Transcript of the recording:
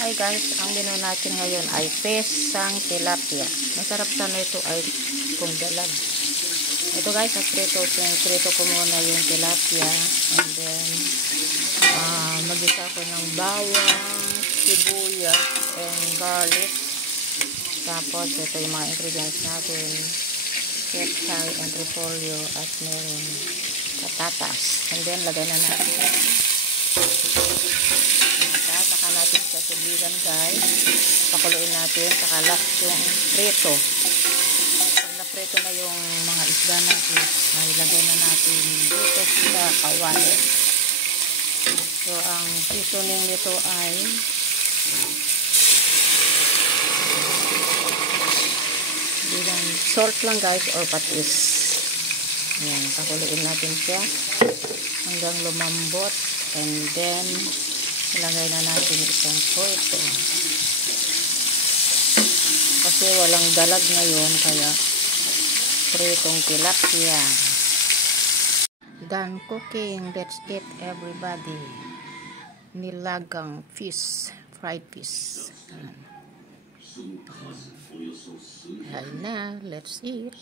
Hi guys, ang menu natin ngayon ay pesang tilapia. Masarap sana ito ay kung dalag. Ito guys, prito ko muna yung tilapia. And then, mag-isa ko ng bawang, sibuyas, and garlic. Tapos, ito yung mga ingredients natin. Ketchup and repolyo at meron patatas. And then, lagay na natin. Saka natin sa subigan guys. Pakuluin natin. Saka last yung prito. Pag na-prito na yung mga isda natin, ay ilagay na natin dito sa kawali. So, ang seasoning nito ay salt lang guys or patis. Yan. Pakuluin natin siya hanggang lumambot. And then, ilagay na natin isang prito. Kasi walang dalag ngayon, kaya pritong tilapia. Done cooking. Let's eat everybody. Nilagang fish. Fried fish. Ayan na. Let's eat.